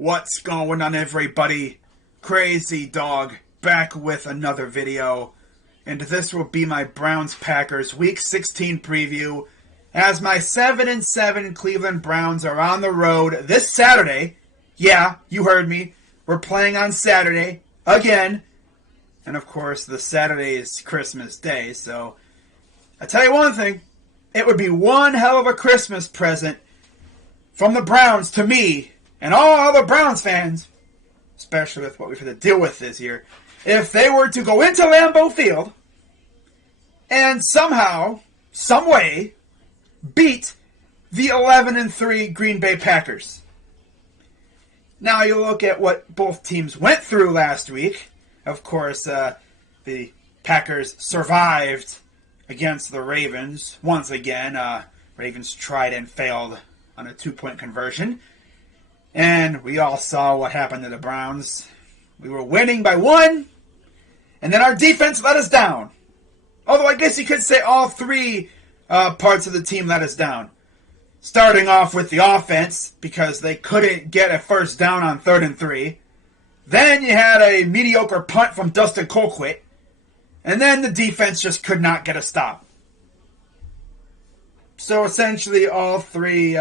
What's going on, everybody? Crazy Dog back with another video, and this will be my Browns-Packers Week 16 preview as my 7-7 Cleveland Browns are on the road this Saturday. Yeah, you heard me. We're playing on Saturday again, and of course the Saturday is Christmas Day, so I tell you one thing, it would be one hell of a Christmas present from the Browns to me and all other Browns fans, especially with what we've had to deal with this year, if they were to go into Lambeau Field and somehow, some way, beat the 11-3 Green Bay Packers. Now you look at what both teams went through last week. Of course, the Packers survived against the Ravens once again. Ravens tried and failed on a 2-point conversion. And we all saw what happened to the Browns. We were winning by 1, and then our defense let us down. Although I guess you could say all three parts of the team let us down. Starting off with the offense, because they couldn't get a first down on 3rd and 3. Then you had a mediocre punt from Dustin Colquitt. And then the defense just could not get a stop. So essentially all three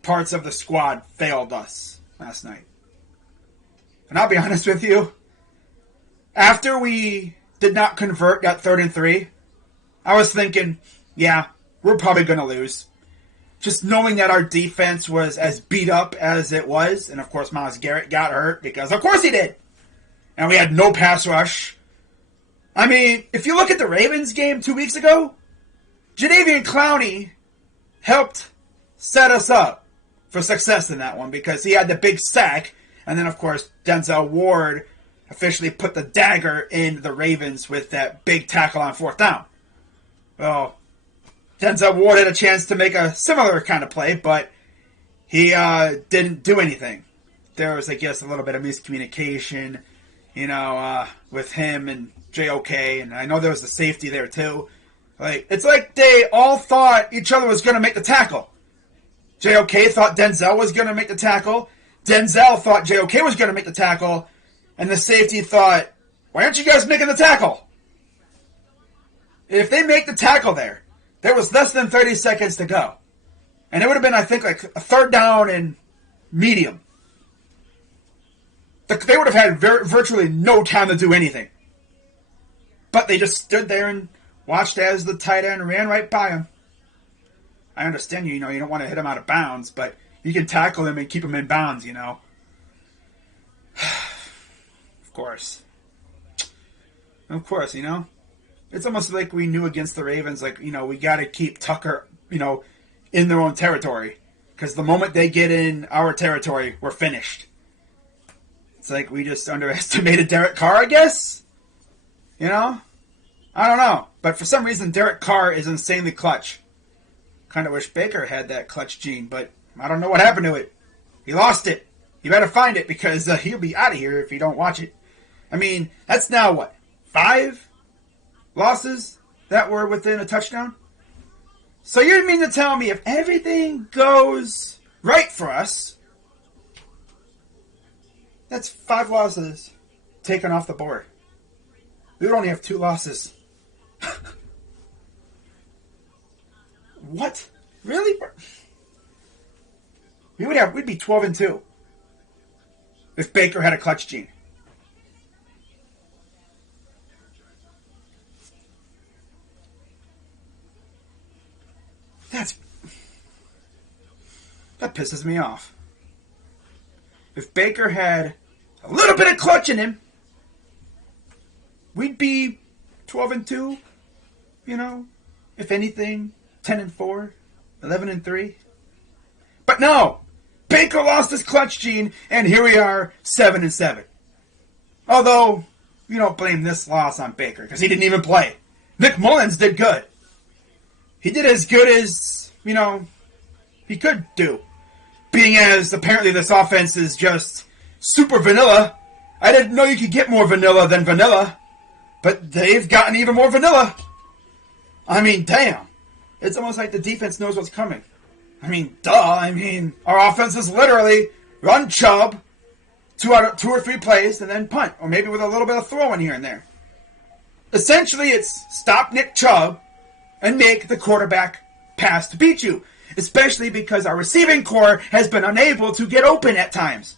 parts of the squad failed us last night. And I'll be honest with you, after we did not convert that 3rd and 3, I was thinking, yeah, we're probably going to lose. Just knowing that our defense was as beat up as it was, and of course Myles Garrett got hurt because of course he did. And we had no pass rush. I mean, if you look at the Ravens game 2 weeks ago, Jadeveon Clowney helped set us up for success in that one because he had the big sack, and then of course Denzel Ward officially put the dagger in the Ravens with that big tackle on 4th down. Well, Denzel Ward had a chance to make a similar kind of play, but he didn't do anything. There was, I guess, a little bit of miscommunication, with him and JOK, and I know there was the safety there too. It's like they all thought each other was going to make the tackle. JOK thought Denzel was going to make the tackle. Denzel thought JOK was going to make the tackle. And the safety thought, why aren't you guys making the tackle? If they make the tackle there was less than 30 seconds to go. And it would have been, I think, like a 3rd down and medium. They would have had virtually no time to do anything. But they just stood there and watched as the tight end ran right by him. I understand you don't want to hit him out of bounds, but you can tackle him and keep him in bounds, Of course. Of course, It's almost like we knew against the Ravens, we got to keep Tucker, in their own territory. Because the moment they get in our territory, we're finished. It's like we just underestimated Derek Carr, I guess? I don't know. But for some reason, Derek Carr is insanely clutch. Kind of wish Baker had that clutch gene, but I don't know what happened to it. He lost it. You better find it because he'll be out of here if you don't watch it. I mean, that's now what? 5 losses that were within a touchdown? So you mean to tell me if everything goes right for us, that's 5 losses taken off the board. We would only have 2 losses. What? Really? We'd be 12-2 if Baker had a clutch gene. That pisses me off. If Baker had a little bit of clutch in him, we'd be 12-2, if anything, 10-4, 11-3. But no! Baker lost his clutch gene, and here we are, 7-7. Although, you don't blame this loss on Baker, because he didn't even play. Nick Mullins did good. He did as good as, he could do. Being as apparently this offense is just super vanilla. I didn't know you could get more vanilla than vanilla. But they've gotten even more vanilla. I mean, damn. It's almost like the defense knows what's coming. I mean, duh. Our offense is literally run Chubb, two or three plays and then punt, or maybe with a little bit of throwing here and there. Essentially, it's stop Nick Chubb and make the quarterback pass to beat you, especially because our receiving core has been unable to get open at times.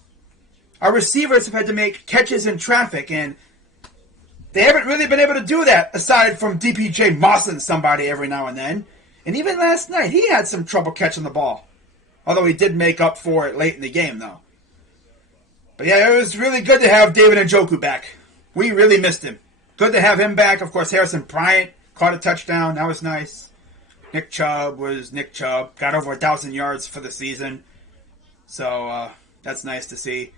Our receivers have had to make catches in traffic, and they haven't really been able to do that, aside from DPJ mossing somebody every now and then. And even last night, he had some trouble catching the ball. Although he did make up for it late in the game, though. But yeah, it was really good to have David Njoku back. We really missed him. Good to have him back. Of course, Harrison Bryant caught a touchdown. That was nice. Nick Chubb was Nick Chubb. Got over 1,000 yards for the season. So, that's nice to see.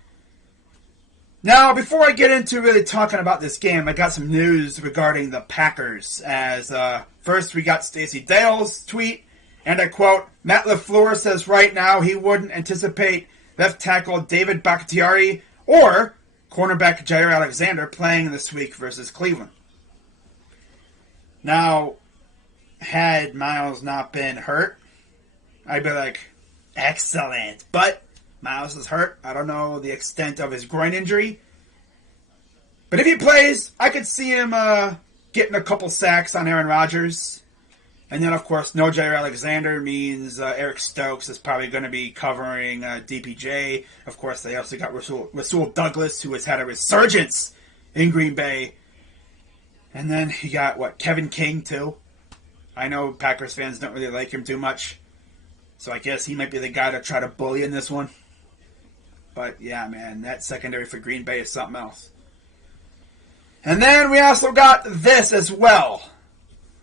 Now, before I get into really talking about this game, I got some news regarding the Packers. As first, we got Stacey Dale's tweet, and I quote, Matt LaFleur says right now he wouldn't anticipate left tackle David Bakhtiari or cornerback Jair Alexander playing this week versus Cleveland. Now, had Miles not been hurt, I'd be like, excellent. But Miles is hurt. I don't know the extent of his groin injury. But if he plays, I could see him getting a couple sacks on Aaron Rodgers. And then, of course, no Jair Alexander means Eric Stokes is probably going to be covering DPJ. Of course, they also got Rasul Douglas, who has had a resurgence in Green Bay. And then you got, Kevin King, too. I know Packers fans don't really like him too much. So I guess he might be the guy to try to bully in this one. But, yeah, man, that secondary for Green Bay is something else. And then we also got this as well.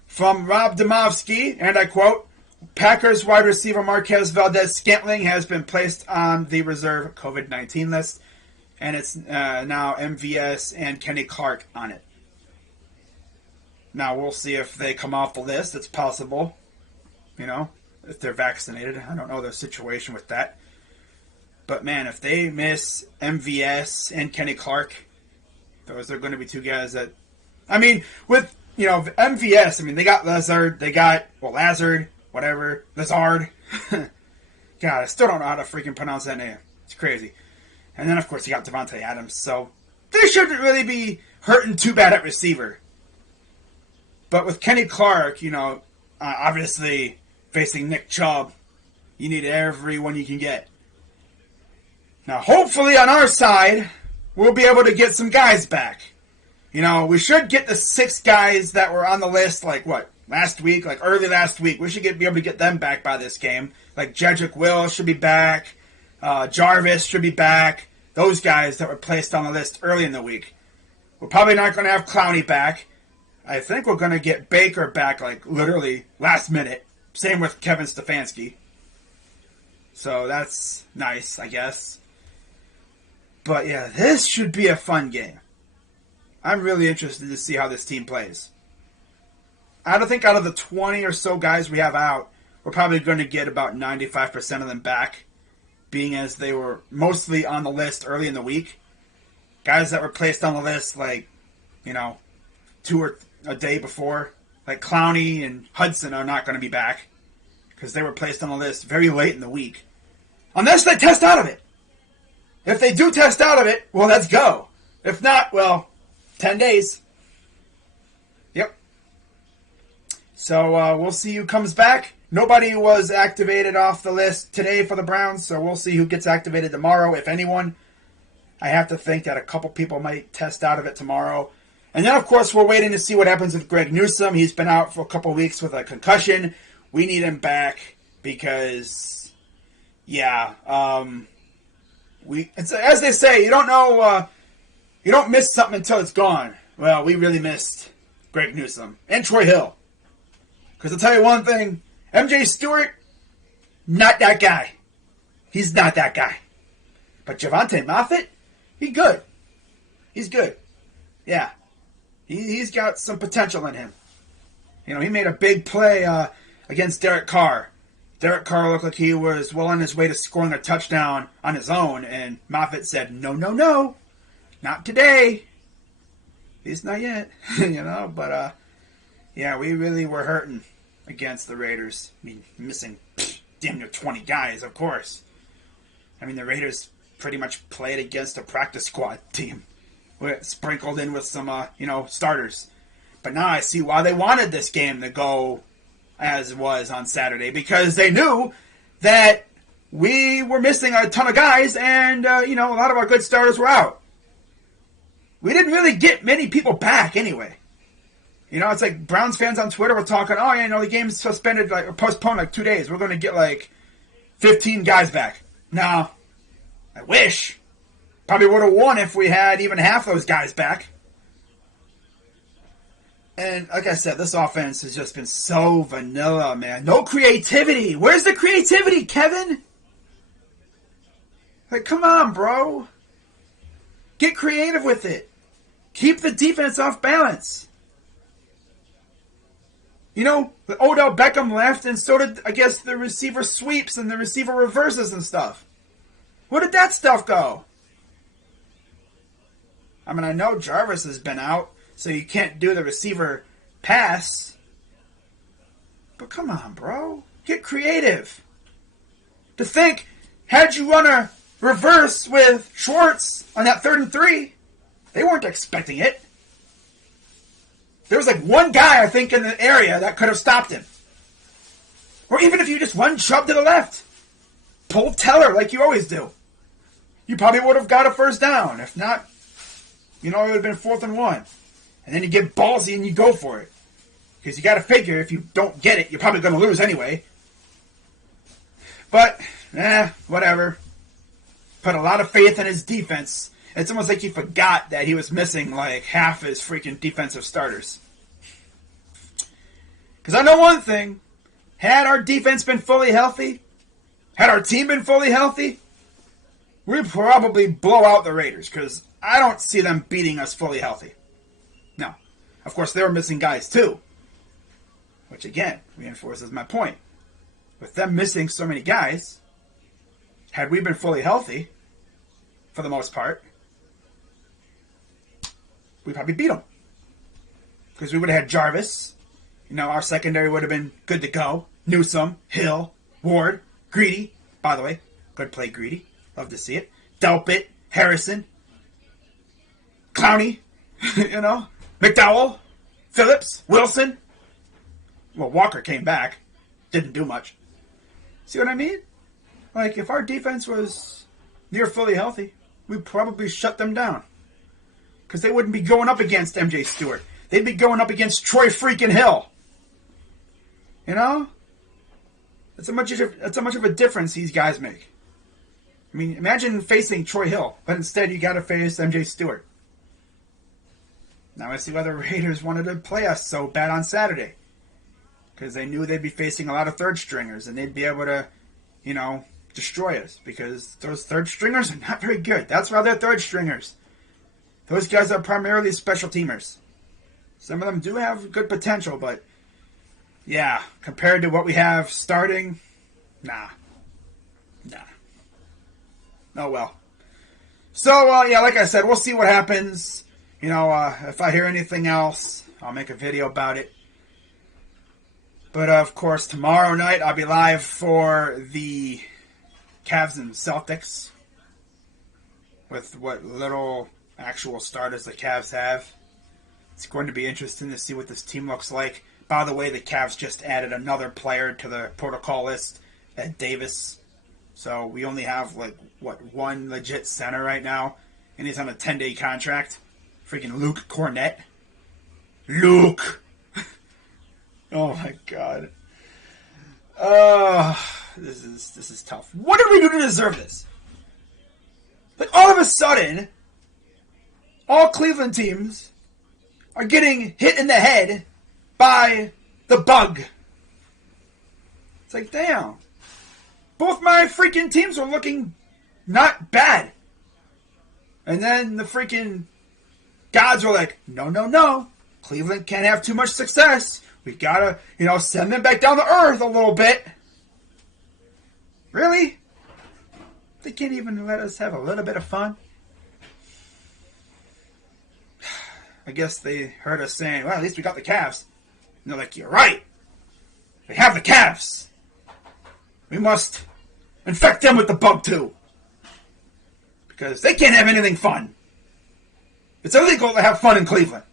From Rob Demovsky, and I quote, Packers wide receiver Marquez Valdez-Scantling has been placed on the reserve COVID-19 list, and it's now MVS and Kenny Clark on it. Now, we'll see if they come off the list. It's possible, if they're vaccinated. I don't know their situation with that. But, man, if they miss MVS and Kenny Clark, those are going to be two guys that... with... MVS, they got Lazard, Lazard, whatever, Lazard. God, I still don't know how to freaking pronounce that name. It's crazy. And then, of course, you got Devontae Adams, so they shouldn't really be hurting too bad at receiver. But with Kenny Clark, obviously facing Nick Chubb, you need everyone you can get. Now, hopefully on our side, we'll be able to get some guys back. We should get the 6 guys that were on the list, last week, early last week. We should be able to get them back by this game. Jedrick Wills should be back. Jarvis should be back. Those guys that were placed on the list early in the week. We're probably not going to have Clowney back. I think we're going to get Baker back, literally last minute. Same with Kevin Stefanski. So that's nice, I guess. But yeah, this should be a fun game. I'm really interested to see how this team plays. I don't think out of the 20 or so guys we have out, we're probably going to get about 95% of them back, being as they were mostly on the list early in the week. Guys that were placed on the list 2 or a day before, like Clowney and Hudson, are not going to be back because they were placed on the list very late in the week. Unless they test out of it. If they do test out of it, well, let's go. If not, 10 days. Yep. So we'll see who comes back. Nobody was activated off the list today for the Browns, so we'll see who gets activated tomorrow, if anyone. I have to think that a couple people might test out of it tomorrow. And then, of course, we're waiting to see what happens with Greg Newsome. He's been out for a couple weeks with a concussion. We need him back because, it's, as they say, you don't know... you don't miss something until it's gone. Well, we really missed Greg Newsome and Troy Hill. Because I'll tell you one thing, MJ Stewart, not that guy. He's not that guy. But Javonte Moffitt, he's good. He's good. Yeah. He's got some potential in him. He made a big play against Derek Carr. Derek Carr looked like he was well on his way to scoring a touchdown on his own, and Moffitt said, no, no, no. Not today. At least not yet. But we really were hurting against the Raiders. Missing damn near 20 guys, of course. The Raiders pretty much played against a practice squad team, sprinkled in with some, starters. But now I see why they wanted this game to go as was on Saturday, because they knew that we were missing a ton of guys, and, a lot of our good starters were out. We didn't really get many people back anyway. It's like Browns fans on Twitter were talking, the game's suspended, or postponed 2 days. We're going to get 15 guys back. No. I wish. Probably would have won if we had even half those guys back. And like I said, this offense has just been so vanilla, man. No creativity. Where's the creativity, Kevin? Come on, bro. Get creative with it. Keep the defense off balance. Odell Beckham left, and so did, I guess, the receiver sweeps and the receiver reverses and stuff. Where did that stuff go? I mean, I know Jarvis has been out, so you can't do the receiver pass. But come on, bro. Get creative. To think, had you run a reverse with Schwartz on that 3rd and 3, they weren't expecting it. There was one guy, I think, in the area that could have stopped him. Or even if you just run Chubb to the left. Pull Teller like you always do. You probably would have got a first down. If not, it would have been 4th and 1. And then you get ballsy and you go for it. Because you got to figure if you don't get it, you're probably going to lose anyway. But, whatever. Put a lot of faith in his defense. It's almost like he forgot that he was missing half his freaking defensive starters. Because I know one thing. Had our defense been fully healthy, had our team been fully healthy, we'd probably blow out the Raiders. Because I don't see them beating us fully healthy. No. Of course, they were missing guys too. Which again, reinforces my point. With them missing so many guys, had we been fully healthy, for the most part, we probably beat them. Because we would have had Jarvis. Our secondary would have been good to go. Newsome, Hill, Ward, Greedy. By the way, good play, Greedy. Love to see it. Delpit, Harrison, Clowney, McDowell, Phillips, Wilson. Well, Walker came back. Didn't do much. See what I mean? If our defense was near fully healthy, we'd probably shut them down. Because they wouldn't be going up against MJ Stewart. They'd be going up against Troy freaking Hill. That's how much of a difference these guys make. I mean, imagine facing Troy Hill, but instead you got to face MJ Stewart. Now I see why the Raiders wanted to play us so bad on Saturday. Because they knew they'd be facing a lot of third stringers, and they'd be able to, destroy us. Because those third stringers are not very good. That's why they're third stringers. Those guys are primarily special teamers. Some of them do have good potential, but yeah, compared to what we have starting, nah. Oh well. So, like I said, we'll see what happens. If I hear anything else, I'll make a video about it. But, of course, tomorrow night I'll be live for the Cavs and Celtics with what little actual starters the Cavs have. It's going to be interesting to see what this team looks like. By the way, the Cavs just added another player to the protocol list, Ed Davis. So we only have, one legit center right now, and he's on a 10-day contract. Freaking Luke Cornett. Luke! Oh my god. This is tough. What did we do to deserve this? All of a sudden, all Cleveland teams are getting hit in the head by the bug. It's damn. Both my freaking teams were looking not bad. And then the freaking gods were like, no. Cleveland can't have too much success. We gotta, send them back down to earth a little bit. Really? They can't even let us have a little bit of fun? I guess they heard us saying, well, at least we got the Cavs. And they're like, you're right. We have the Cavs. We must infect them with the bug too. Because they can't have anything fun. It's illegal to have fun in Cleveland.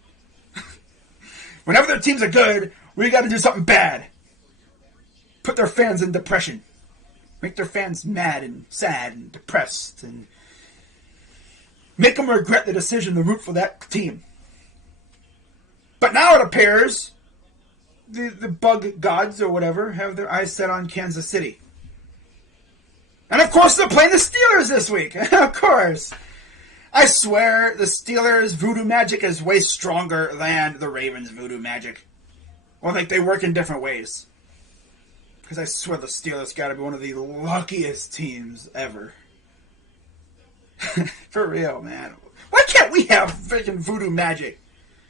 Whenever their teams are good, we got to do something bad. Put their fans in depression. Make their fans mad and sad and depressed. And make them regret the decision to root for that team. But now it appears the bug gods or whatever have their eyes set on Kansas City. And of course they're playing the Steelers this week. Of course. I swear the Steelers' voodoo magic is way stronger than the Ravens' voodoo magic. Well, like they work in different ways. Because I swear the Steelers got to be one of the luckiest teams ever. For real, man. Why can't we have freaking voodoo magic?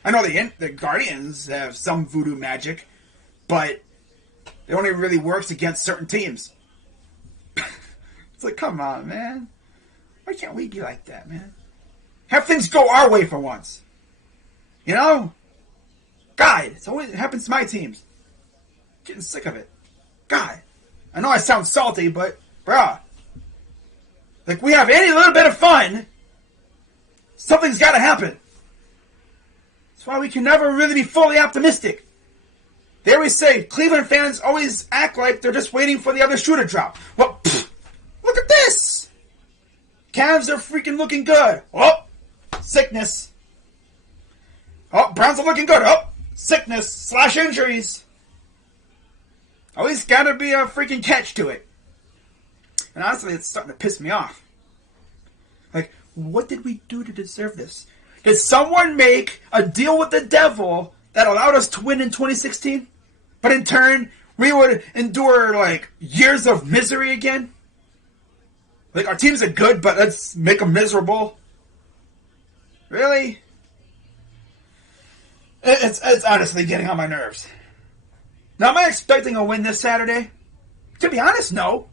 I know the Guardians have some voodoo magic, but it only really works against certain teams. It's like, come on, man. Why can't we be like that, man? Have things go our way for once. You know? God, it happens to my teams. Getting sick of it. God. I know I sound salty, but, bruh. Like, we have any little bit of fun, something's got to happen. That's why we can never really be fully optimistic. They always say, Cleveland fans always act like they're just waiting for the other shoe to drop. Well, look at this. Cavs are freaking looking good. Oh, sickness. Oh, Browns are looking good. Oh, sickness / injuries. Always got to be a freaking catch to it. And honestly, it's starting to piss me off. Like, what did we do to deserve this? Did someone make a deal with the devil that allowed us to win in 2016? But in turn, we would endure, like, years of misery again? Like, our teams are good, but let's make them miserable? Really? It's honestly getting on my nerves. Now, am I expecting a win this Saturday? To be honest, no.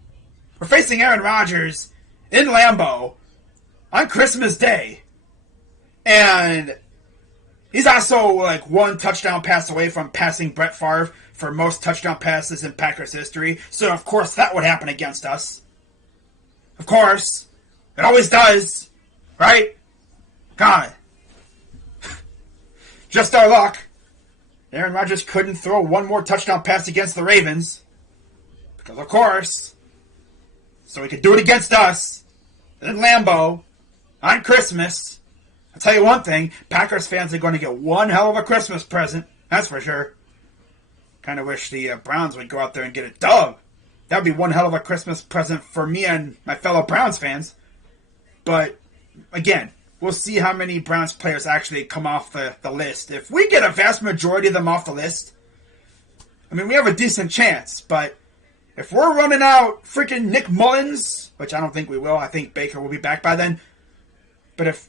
We're facing Aaron Rodgers in Lambeau on Christmas Day. And he's also like one touchdown pass away from passing Brett Favre for most touchdown passes in Packers history. So, of course, that would happen against us. Of course. It always does. Right? God. Just our luck. Aaron Rodgers couldn't throw one more touchdown pass against the Ravens. Because, of course. So he could do it against us. In Lambeau. On Christmas. I'll tell you one thing. Packers fans are going to get one hell of a Christmas present. That's for sure. Kind of wish the Browns would go out there and get a dub. That would be one hell of a Christmas present for me and my fellow Browns fans. But, again, we'll see how many Browns players actually come off the list. If we get a vast majority of them off the list, I mean, we have a decent chance. But if we're running out freaking Nick Mullins, which I don't think we will. I think Baker will be back by then. But if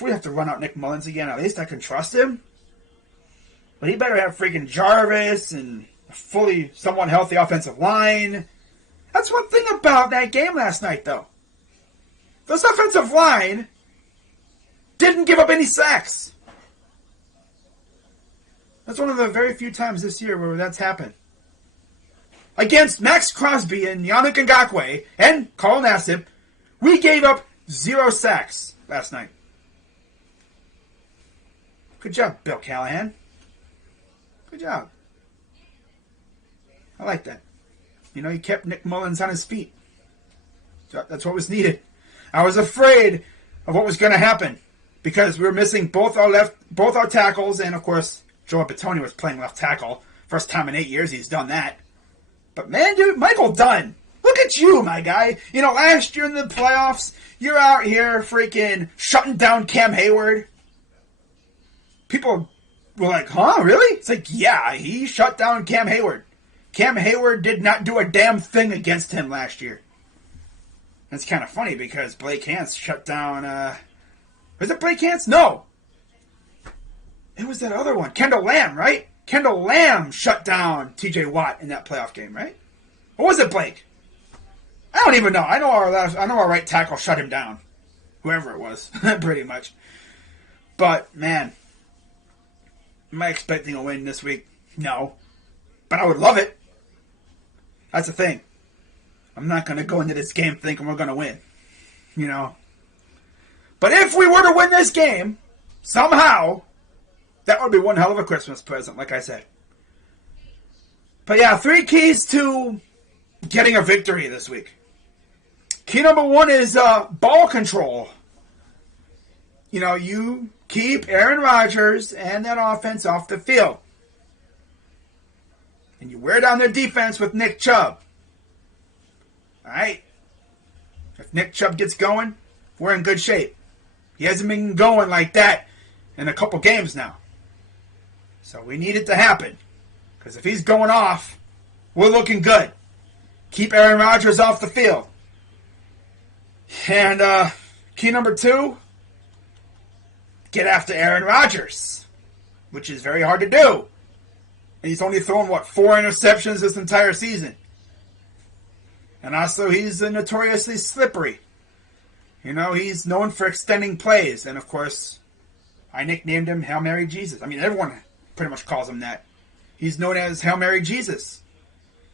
we have to run out Nick Mullins again, at least I can trust him. But he better have freaking Jarvis and a fully somewhat healthy offensive line. That's one thing about that game last night, though. This offensive line didn't give up any sacks. That's one of the very few times this year where that's happened. Against Max Crosby and Yannick Ngakoue and Carl Nassib, we gave up 0 sacks last night. Good job, Bill Callahan. Good job. I like that. You know, he kept Nick Mullins on his feet. That's what was needed. I was afraid of what was going to happen because we were missing both our tackles, and of course, Joe Bertoni was playing left tackle. First time in 8 years he's done that. But man, dude, Michael Dunn, look at you, my guy. You know, last year in the playoffs, you're out here freaking shutting down Cam Hayward. People were like, huh, really? It's like, yeah, he shut down Cam Hayward. Cam Hayward did not do a damn thing against him last year. It's kind of funny because Blake Hance shut down, was it Blake Hance? No. It was that other one. Kendall Lamb, right? Kendall Lamb shut down TJ Watt in that playoff game, right? Or was it Blake? I don't even know. I know our right tackle shut him down. Whoever it was, pretty much. But, man, am I expecting a win this week? No. But I would love it. That's the thing. I'm not going to go into this game thinking we're going to win. You know? But if we were to win this game, somehow, that would be one hell of a Christmas present, like I said. But yeah, 3 keys to getting a victory this week. Key number 1 is ball control. You know, you keep Aaron Rodgers and that offense off the field. And you wear down their defense with Nick Chubb. Alright? If Nick Chubb gets going, we're in good shape. He hasn't been going like that in a couple games now. So we need it to happen. Because if he's going off, we're looking good. Keep Aaron Rodgers off the field. And key number 2, get after Aaron Rodgers, which is very hard to do. And he's only thrown, 4 interceptions this entire season. And also, he's notoriously slippery. You know, he's known for extending plays. And, of course, I nicknamed him Hail Mary Jesus. I mean, everyone pretty much calls him that. He's known as Hail Mary Jesus.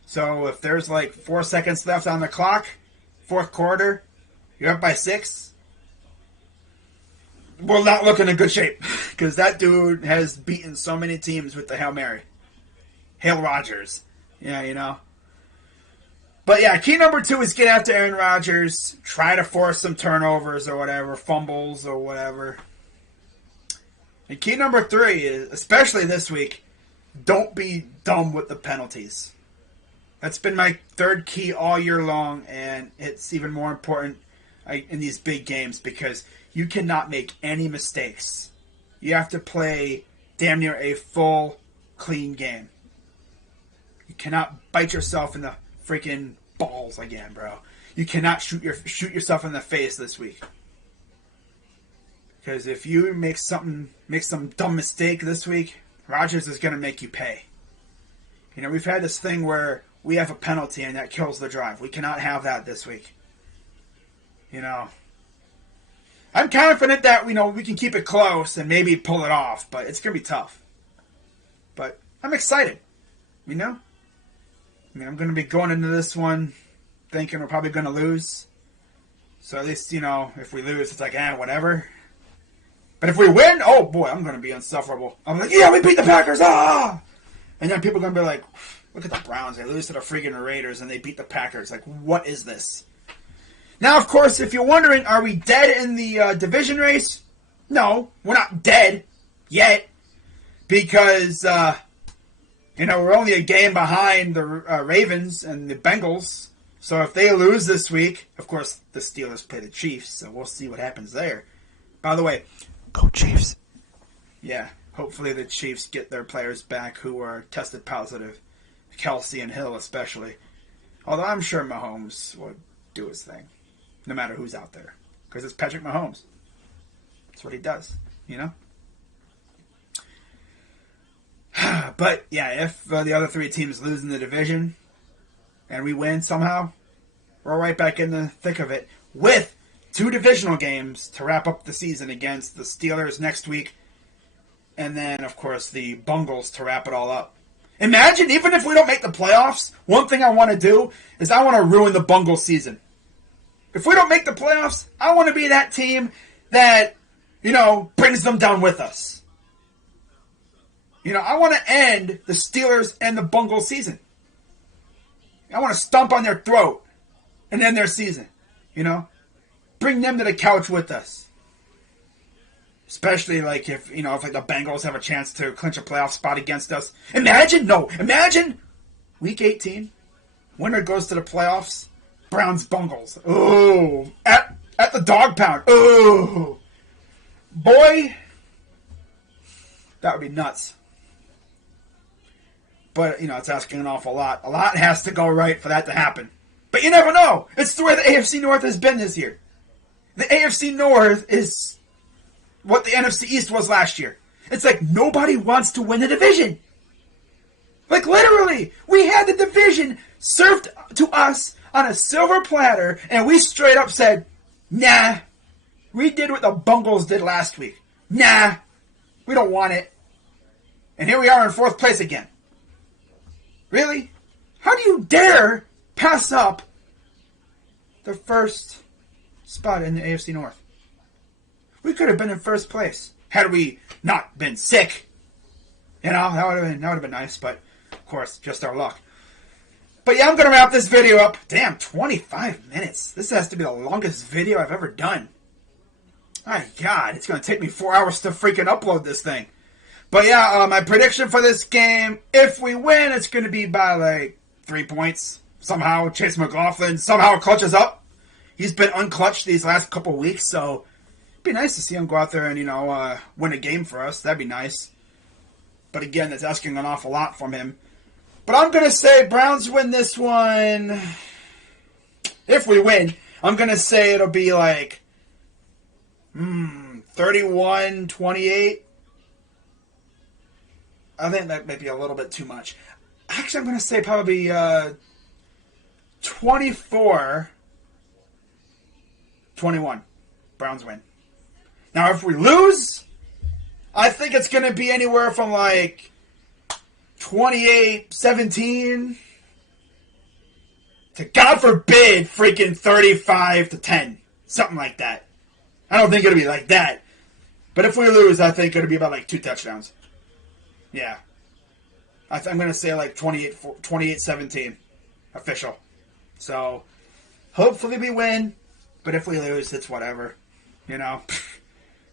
So, if there's 4 seconds left on the clock, 4th quarter, you're up by 6, we're not looking in good shape. Because that dude has beaten so many teams with the Hail Mary. Hail Rodgers. Yeah, you know. But yeah, key number 2 is get after Aaron Rodgers. Try to force some turnovers or whatever, fumbles or whatever. And key number 3 is, especially this week, don't be dumb with the penalties. That's been my 3rd key all year long, and it's even more important in these big games because you cannot make any mistakes. You have to play damn near a full, clean game. You cannot bite yourself in the freaking balls again, bro. You cannot shoot yourself in the face this week. Because if you make some dumb mistake this week, Rodgers is going to make you pay. You know, we've had this thing where we have a penalty and that kills the drive. We cannot have that this week. You know, I'm confident that, we can keep it close and maybe pull it off, but it's going to be tough. But I'm excited, you know? I mean, I'm going to be going into this one thinking we're probably going to lose. So at least, if we lose, it's like, whatever. But if we win, oh boy, I'm going to be insufferable. I'm like, yeah, we beat the Packers, ah! And then people are going to be like, look at the Browns, they lose to the freaking Raiders and they beat the Packers. Like, what is this? Now, of course, if you're wondering, are we dead in the division race? No, we're not dead yet. Because, we're only a game behind the Ravens and the Bengals. So if they lose this week, of course, the Steelers play the Chiefs, so we'll see what happens there. By the way, go Chiefs. Yeah, hopefully the Chiefs get their players back who are tested positive. Kelsey and Hill especially. Although I'm sure Mahomes will do his thing, no matter who's out there. Because it's Patrick Mahomes. That's what he does, But, yeah, if the other 3 teams lose in the division and we win somehow, we're right back in the thick of it with 2 divisional games to wrap up the season against the Steelers next week and then, of course, the Bungles to wrap it all up. Imagine, even if we don't make the playoffs, one thing I want to do is I want to ruin the Bungles season. If we don't make the playoffs, I want to be that team that, brings them down with us. I want to end the Steelers and the Bungles season. I want to stomp on their throat and end their season. Bring them to the couch with us. Especially if the Bengals have a chance to clinch a playoff spot against us. Imagine week 18, winner goes to the playoffs, Browns Bungles. Ooh, at the dog pound. Ooh, boy, that would be nuts. But, it's asking an awful lot. A lot has to go right for that to happen. But you never know. It's the way the AFC North has been this year. The AFC North is what the NFC East was last year. It's like nobody wants to win the division. Like, literally, we had the division served to us on a silver platter, and we straight up said, nah, we did what the Bungles did last week. Nah, we don't want it. And here we are in 4th place again. Really? How do you dare pass up the first spot in the AFC North? we could have been in first place had we not been sick. You know, that would have been nice, but of course, just our luck. But yeah, I'm going to wrap this video up. Damn, 25 minutes. This has to be the longest video I've ever done. My God, it's going to take me 4 hours to freaking upload this thing. But yeah, my prediction for this game, if we win, it's going to be by like 3 points. Somehow Chase McLaughlin somehow clutches up. He's been unclutched these last couple weeks, so it'd be nice to see him go out there and, you know, win a game for us. That'd be nice. But again, that's asking an awful lot from him. But I'm going to say Browns win this one. If we win, I'm going to say it'll be like 31-28. I think that may be a little bit too much. Actually, I'm going to say probably 24-21. Browns win. Now, if we lose, I think it's going to be anywhere from like 28-17 to, God forbid, freaking 35-10. Something like that. I don't think it'll be like that. But if we lose, I think it'll be about like 2 touchdowns. Yeah. I'm going to say like 28-17 official. So, hopefully we win. But if we lose, it's whatever. You know?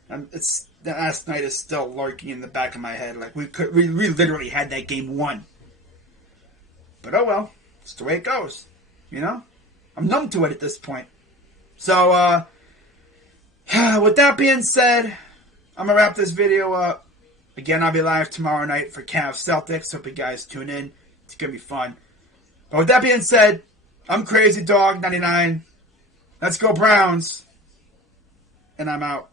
It's last night is still lurking in the back of my head. Like, we literally had that game won. But oh well. It's the way it goes. You know? I'm numb to it at this point. So, with that being said, I'm going to wrap this video up. Again, I'll be live tomorrow night for Cavs Celtics. Hope you guys tune in. It's going to be fun. But with that being said, I'm Crazy Dog 99. Let's go Browns. And I'm out.